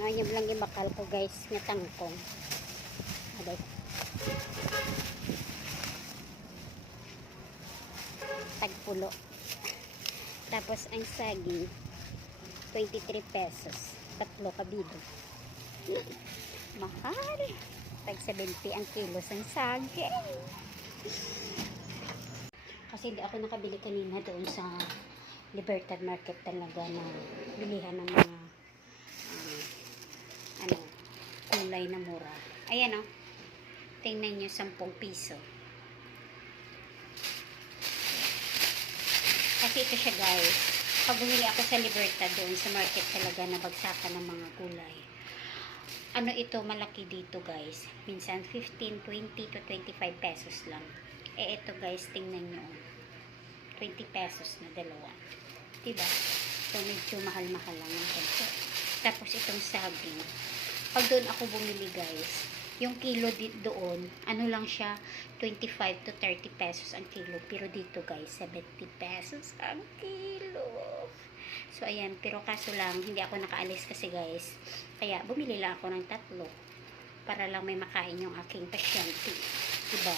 Ngayon lang ibakal ko guys, nga tangkong. Aday. Tagpulo. Tapos ang saging, 23 pesos. Tatlo kabido. Mahal. Tag 70 ang kilos ang saging. Kasi hindi ako nakabili kanina doon sa Libertad Market talaga na bilihan ng mga kulay na mura. Ayan o. Tingnan nyo, 10 piso. Kasi ito siya guys. Pag bumili ako sa Libertad doon sa market talaga na bagsakan ng mga gulay. Ano ito, malaki dito guys. Minsan 15, 20 to 25 pesos lang. Eh ito guys, tingnan nyo. 20 pesos na dalawa. Diba? So medyo mahal-mahal lang ang peso. Tapos itong saging. Pag doon ako bumili guys, yung kilo doon, ano lang siya, 25 to 30 pesos ang kilo. Pero dito guys, 70 pesos ang kilo. So ayan, pero kaso lang, hindi ako nakaalis kasi guys. Kaya bumili lang ako ng 3 para lang may makain yung aking pasyente. Diba?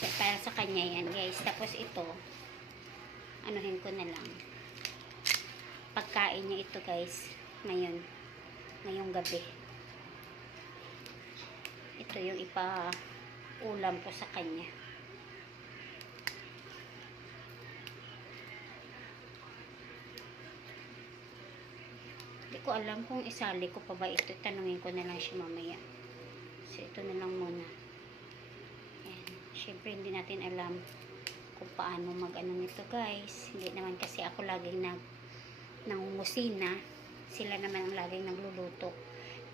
So para sa kanya yan guys. Tapos ito, anuhin ko na lang. Pagkain niya ito guys, ngayong gabi. Ito yung ipa-ulam ko sa kanya. Hindi ko alam kung isali ko pa ba ito. Tanungin ko na lang siya mamaya. So ito na lang muna. Ayan. Siyempre hindi natin alam kung paano mag-ano nito guys. Hindi naman kasi ako laging nangungusina. Sila naman ang laging nagluluto.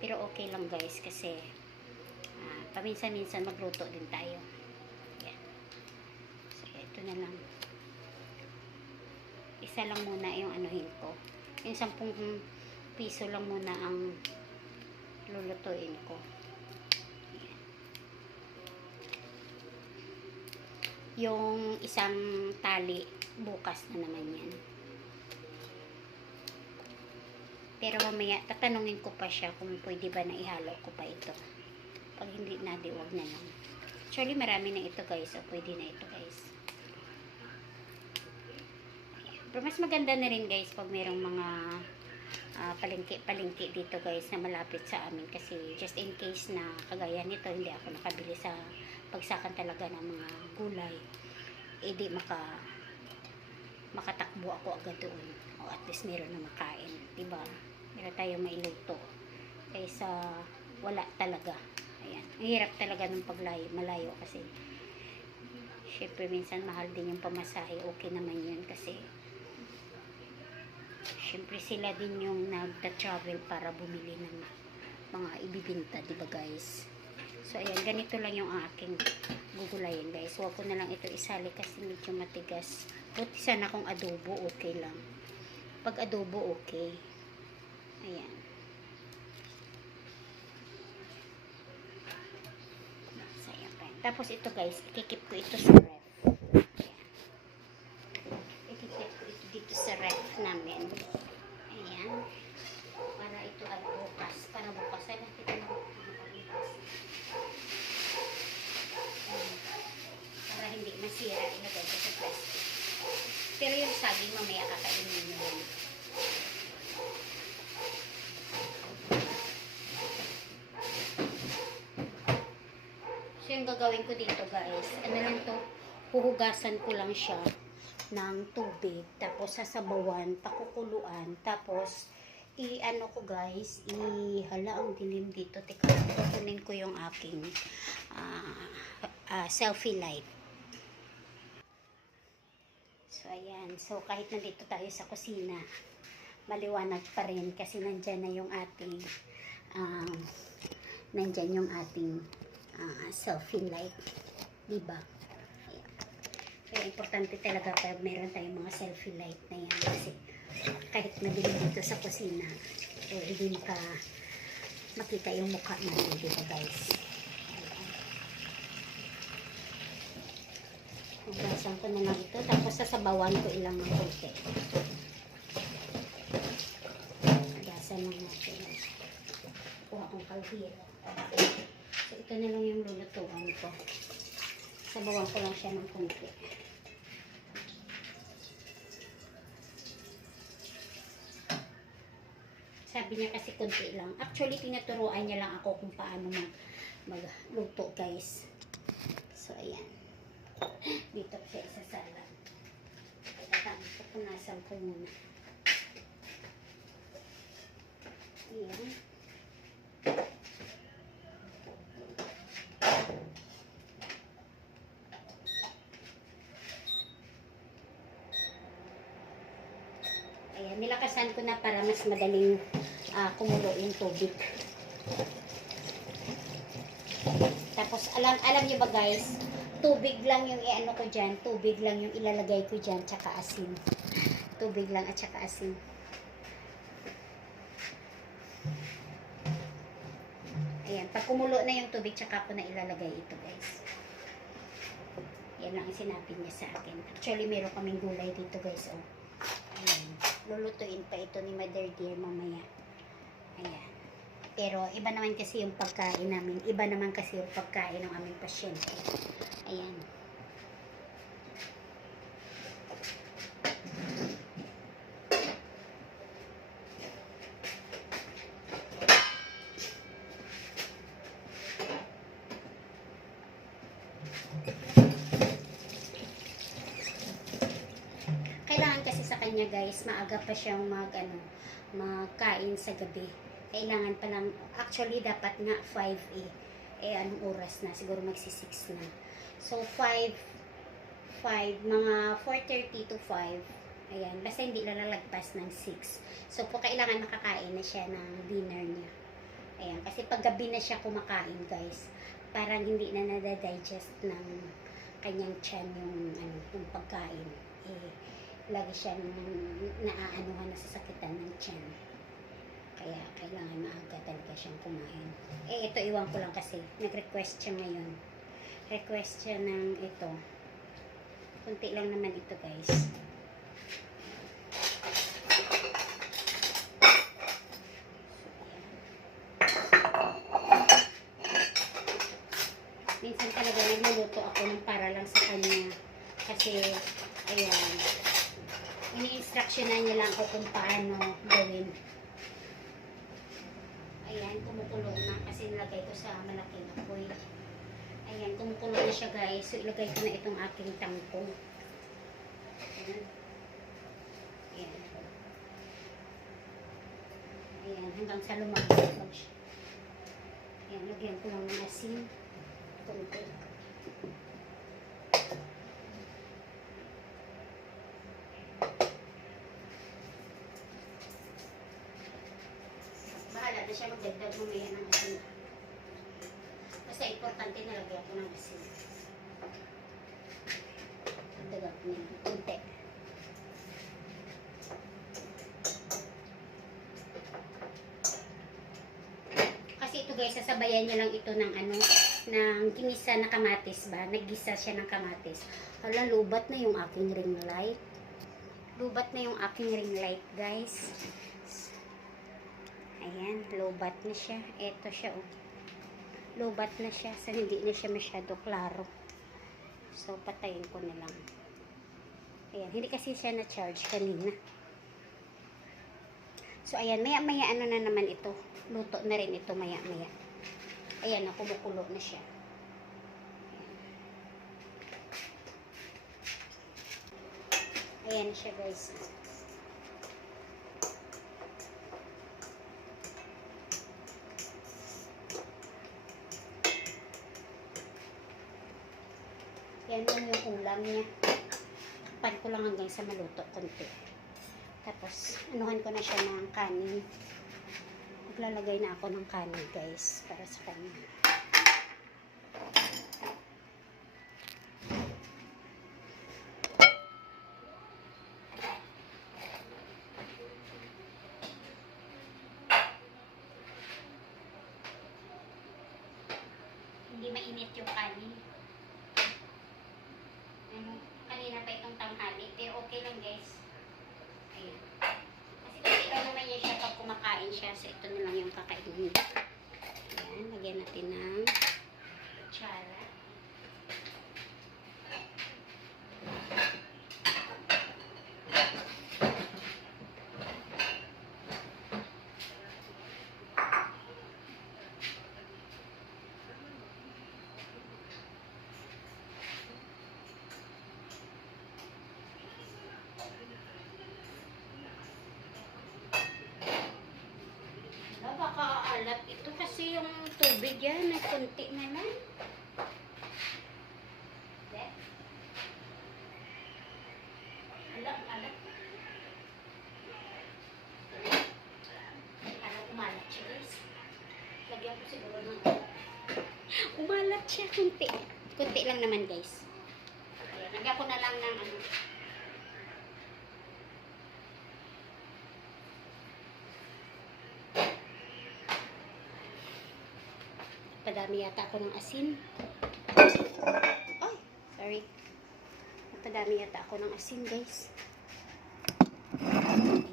Pero okay lang guys kasi paminsan-minsan magluto din tayo. Yan. So, ito na lang. Isa lang muna yung anuhin ko. Yung 10 piso lang muna ang lulutuin ko. Yan. Yung isang tali, bukas na naman yan. Pero mamaya, tatanungin ko pa siya kung pwede ba na ihalo ko pa ito. Pag hindi na, di wag na lang. Actually, marami na ito guys. So, pwede na ito guys. Pero mas maganda na rin guys pag mayroong mga palengke dito guys na malapit sa amin. Kasi just in case na kagaya nito, hindi ako nakabili sa pagsakan talaga ng mga gulay. Eh di makatakbo ako agad doon. O at least meron na makain. Diba? Meron tayo mailuto. Kaysa wala talaga. Ayan. Ang hirap talaga ng malayo kasi syempre minsan mahal din yung pamasahe. Okay naman yun kasi syempre sila din yung nagta-travel para bumili ng mga ibibinta, diba guys? So ayan, ganito lang yung aking gugulayin guys. Huwag ko na lang ito isali kasi medyo matigas. Buti sana kung adobo, okay lang. Pag adobo, okay. Ayan. So, ayan pa. Tapos ito guys, ikikip ko ito sa ref. Ayan. Ikikip ko ito dito sa ref namin. Ayan. Para ito ay bukas. Para bukas. Ay, nakita mo. Para hindi masira, ilagay ko sa plastic. Pero yung saging mamaya kakainin nyo yun. So yung gagawin ko dito guys, ano lang to, huhugasan ko lang siya ng tubig, tapos sasabawan, pakukuluan, tapos i-ano ko guys, hala ang dilim dito, teka, kukunin ko yung aking selfie light. So ayan, so kahit nandito tayo sa kusina, maliwanag pa rin kasi nandyan na yung ating selfie light, diba? Ayan. Kaya importante talaga pag meron tayong mga selfie light na yan kasi kahit madilim dito sa kusina, hindi ka makita yung mukha natin, diba guys? Hugasan ko na lang ito. Tapos sasabawan ko ilang ng konti. hugasan lang natin. Kuha kong kalbiro. So, ito na lang yung lulutuan ko. Sabawan ko lang siya ng konti. Sabi niya kasi konti lang. Actually, tinuturuan niya lang ako kung paano magluto, guys. So, ayan. Dito siya isasalan. Pupunasan ko muna. Ayan. Ayan, nilakasan ko na para mas madaling kumulo yung tubig. Tapos, alam nyo ba guys, tubig lang yung i-ano ko dyan, tubig lang yung ilalagay ko dyan, tsaka asin. Tubig lang at tsaka asin. Ayan, pag kumulo na yung tubig, tsaka ko na ilalagay ito guys. Yan lang yung sinabi niya sa akin. Actually, meron kaming gulay dito guys, oh. Ayan. Lulutuin pa ito ni Mother Dear mamaya. Ayan. Pero iba naman kasi yung pagkain namin. Iba naman kasi yung pagkain ng aming pasyente. Ayan. Kailangan kasi sa kanya guys, maaga pa siyang magkain sa gabi. Kailangan pa lang, actually dapat nga 5 eh. Eh anong oras na? Siguro magsi-6 na. So 5, mga 4:30 to 5. Ayan, basta hindi lalagpas ng 6. So po kailangan nakakain na siya ng dinner niya. Ayan, kasi pag gabi na siya kumakain guys, parang hindi na nadadigest ng kanyang tiyan yung pagkain. Eh, lagi siyang naaanuhan na sasakitan ng tiyan. Kaya kailangan maaga talaga siyang kumain. Eh, ito iwan ko lang kasi. Nag-request siya ngayon. Request siya ng ito. Kunti lang naman ito guys. Minsan talaga nagluluto ako ng para lang sa kanya. Kasi, ayan, ini-instructionan niya lang ako kung paano gawin. Ayan, kumukulo na kasi nilagay ko sa malaking apoy. Ayan, kumukulo na siya guys. So, ilagay ko na itong aking tangkong. Ayan. Ayan. Ayan, hanggang sa lumabas siya. Ayan, lagyan ko lang ng asin. Kunti. Bahala na siya magdagdag mamaya ng asin. Basta importante na lagyan ko ng asin. Dagdag ko niya. Kunti. Kasi ito guys, sasabayan niya lang ito ng ng ginisa na kamatis ba? Naggisa siya ng kamatis. Hala, lubat na yung aking ring light. Lubat na yung aking ring light guys. Ayan, lobat na siya. Ito siya, oh. Lobat na siya. So, hindi na siya masyado klaro. So, patayin ko na lang. Ayan, hindi kasi siya na-charge kanina. So, ayan, maya-maya ano na naman ito. Luto na rin ito maya-maya. Ayan, kumukulo na siya. Ayan siya, guys. Yan lang yung ulam niya. Pan ko lang hanggang sa maluto konti. Tapos, anuhan ko na siya ng kanin. Maglalagay na ako ng kanin, guys, para sa kanya. Hindi mainit yung kanin. Kanina pa itong tanghali, pero okay lang guys. Ayan. Kasi kasi lang naman niya siya pag kumakain siya. So, ito na lang yung kakainin niya. Ayan, lagyan natin ng kutsara. Baka alat ito kasi yung tubig yan, may konti na lang. Alat. Umalat siya guys. Lagyan ko siguro ng umalat siya, konti. Konti lang naman guys. Ayan, lagyan ko na lang ng ano. Padami yata ako ng asin. Ay, sorry. Padami yata ako ng asin, guys. Ayan.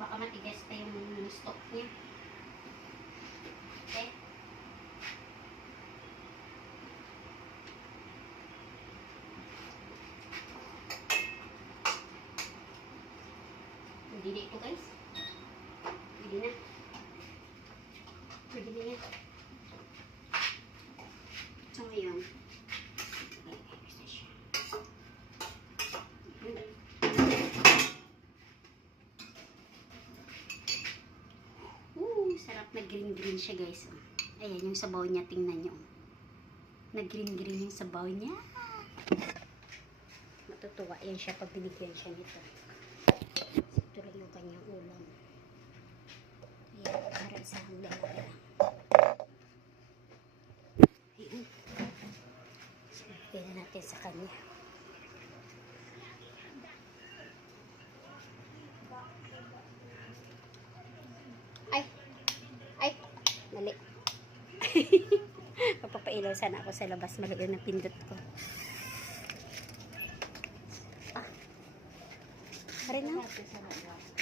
Baka matigas pa yung stock niya. Okay. Hindi na ito guys. Hindi na. Pwede na yan. So ngayon, sarap na green siya guys. Ayan yung sabaw niya, tingnan nyo. Na green yung sabaw niya. Matutuwa yan siya pag binigyan siya nito. Ito lang yung kanyang ulam. Ayan, para isang dalawa lang. Ayan. Sinagyan na natin sa kanya. Mali. Papapailaw sana ako sa labas. Mali yun ang pindot ko. Ah. Pare na.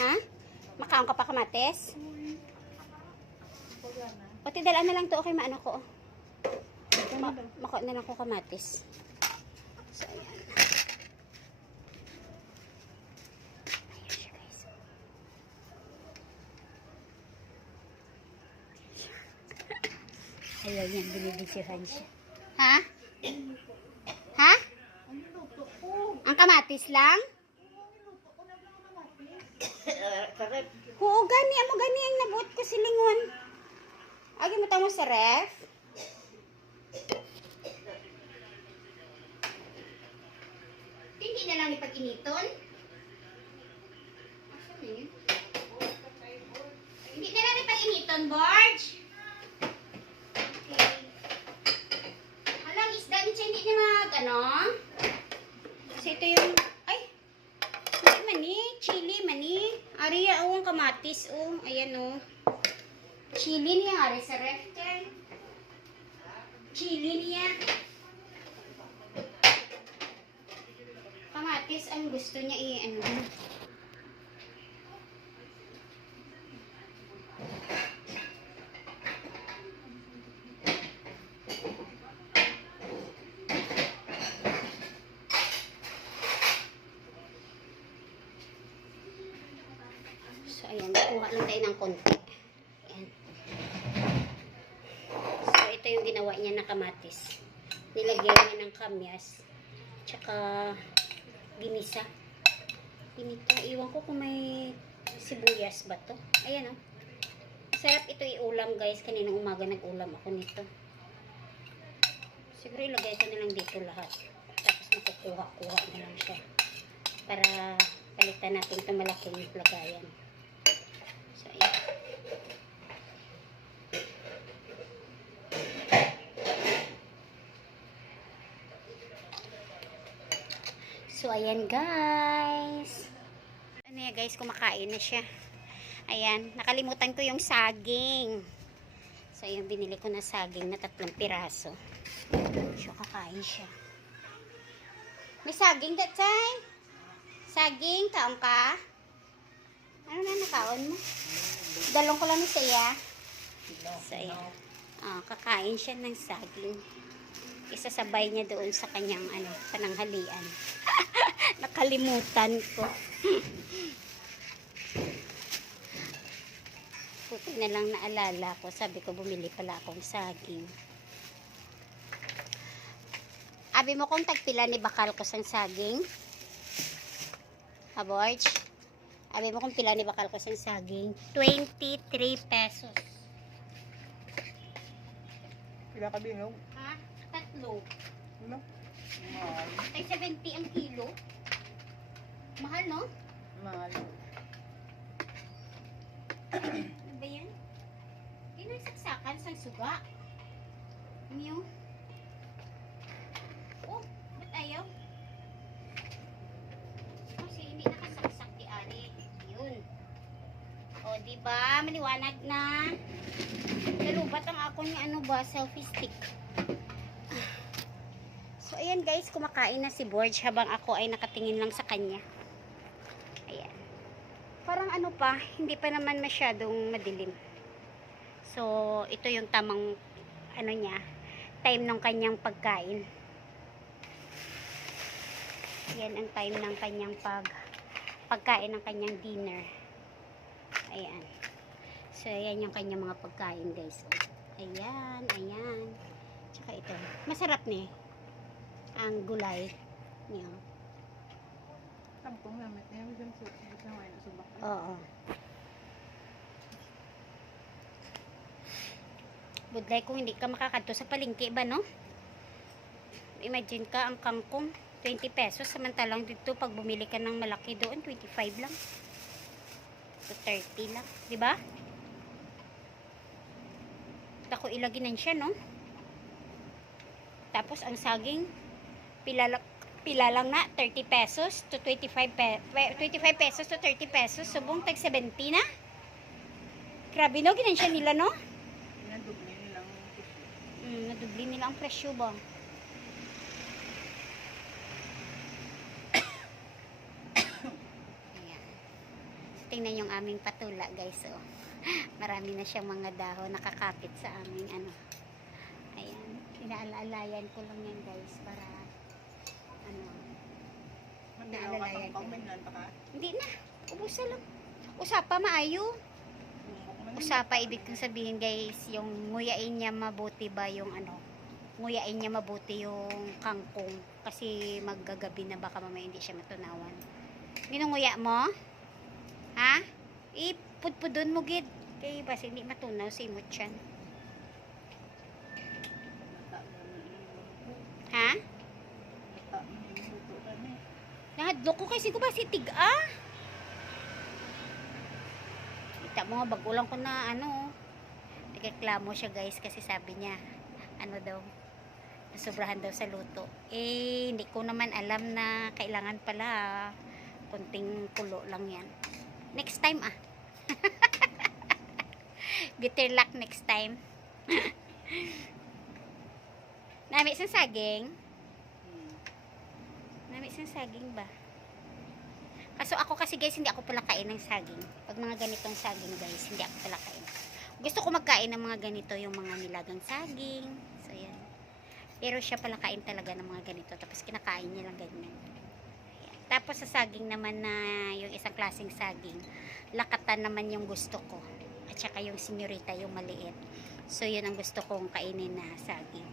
Ha? Makaon ka pa kamates? O, tidalaan na lang to. Okay, maano ko. Makaon na lang ko kamates. So, ayan. Ayaw yan, binibisyohan siya. Ha? Ha? Ang kamatis lang? Oo, gani. Amo gani ang nabuot ko silingon. Agi mo tamo sa ref? Hindi na lang ipag-initon? Hindi na lang ipag-initon, Borge? Hindi niya ano? Kasi ito yung, ay, hindi mani, chili mani. Ariya, ang kamatis, ayan, Chili niya, ari sa ref, chili niya. Kamatis, ang gusto niya, ano. So, ayan. Kuha lang tayo ng konti. Ayan. So, ito yung ginawa niya na kamatis. Nilagyan niya ng kamyas. Tsaka, ginisa. Ginita. Iwan ko kung may sibuyas ba to. Ayan, Sarap ito iulam, guys. Kaninang umaga nag-ulam ako nito. Siguro ilagay ko na lang dito lahat. Tapos makukuha-kuha na lang siya. Para palitan natin itong malaking lagayan. So, ayan. So, ayan guys. Ano yan guys, kumakain na siya. Ayan, nakalimutan ko yung saging. So, ayan, binili ko na saging na 3 piraso. So, kakain siya. May saging, Datsay? Saging, kaon ka? Ano na nakaon mo? Dalong ko lang sa iya. So, ayan. Kakain siya ng saging. Isasabay niya doon sa kanyang pananghalian. Nakalimutan ko. Buti na lang naalala ko. Sabi ko bumili pala akong saging. Abi mo kung tagpila ni bakal ko sang saging? Aborge? Abi mo kung pila ni bakal ko sang saging? 23 pesos. Pila ka bingog? Ha? 3. Ano? Mahal. Ay 70 ang kilo. Mahal, no? Mahal. Ano ba yan? Pinasaksakan sa suga. Ano? Oh, ba't ayaw? Kasi hindi nakasaksak di ari. Yun. O, diba? Maliwanag na. Nalubat ang akong selfie stick. So, ayan guys, kumakain na si Borge habang ako ay nakatingin lang sa kanya. Ayan. Parang hindi pa naman masyadong madilim. So, ito yung tamang, time ng kanyang pagkain. Yan ang time ng kanyang pagkain ng kanyang dinner. Ayan. So, ayan yung kanyang mga pagkain, guys. Ayan, ayan. Tsaka ito. Masarap ni ang gulay niyo. Tampong naman. Ayaw dyan sa mga subak. Oo. Budlay kung hindi ka makakadto sa palengke ba, no? Imagine ka, ang kangkong 20 pesos, samantalang dito pag bumili ka ng malaki doon 25 lang. So 30 lang, 'di ba? Tako ilaginan siya, no? Tapos ang saging pila lang na 30 pesos to 25 pesos to 30 pesos, subong tag 70 na. Grabe, no, ginansya nila, no? Nadubli nilang presyo. Nadubli nila ang presyo ba? Ayan. So, tingnan yung aming patula, guys. So, marami na siyang mga dahon nakakapit sa aming Ayan. Inaalaalayan ko lang yan, guys, para naalalayan ko. Hindi na. Ubusa lang. Usapa maayo. Usapa, ibig kong sabihin, guys, yung nguyain niya mabuti ba yung nguyain niya mabuti yung kangkong. Kasi maggagabi na baka mamaya hindi siya matunawan. Ginunguya mo? Ha? Ipudpudon mo, gid. Kaya basta hindi matunaw si imot yan. Ha? Nahadlok ko kasi ko ba si Tiga? Kita mo nga, bago lang ko na nagreklamo siya, guys, kasi sabi niya daw, nasobrahan daw sa luto. Hindi ko naman alam na kailangan pala kunting kulo lang yan. Next time better luck next time. Nami isang saging. Nami isang saging ba? Kaso ako kasi, guys, hindi ako pala kain ng saging. Pag mga ganitong saging, guys, hindi ako pala kain. Gusto ko magkain ng mga ganito, yung mga nilagang saging. So, yan. Pero siya pala kain talaga ng mga ganito. Tapos kinakain niya lang ganyan. Ayan. Tapos sa saging naman na yung isang klaseng saging, lakatan naman yung gusto ko. At saka yung senyorita, yung maliit. So, yun ang gusto kong kainin na saging.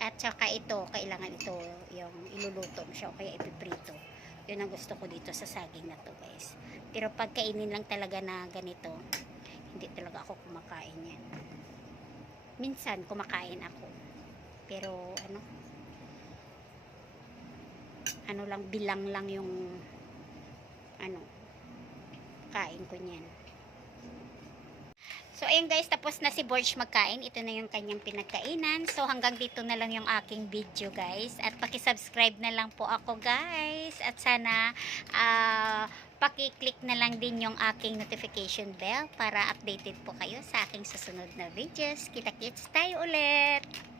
At saka ito, kailangan ito yung iluluto mo siya o kaya ipiprito. Yun ang gusto ko dito sa saging na to, guys. Pero pag kainin lang talaga na ganito, hindi talaga ako kumakain yan. Minsan kumakain ako. Pero lang, bilang lang yung kain ko niyan. So So, ayun guys, tapos na si Borge magkain. Ito na yung kanyang pinagkainan. So, hanggang dito na lang yung aking video guys. At paki-subscribe na lang po ako guys. At sana, paki-click na lang din yung aking notification bell para updated po kayo sa aking susunod na videos. Kita-kits tayo ulit!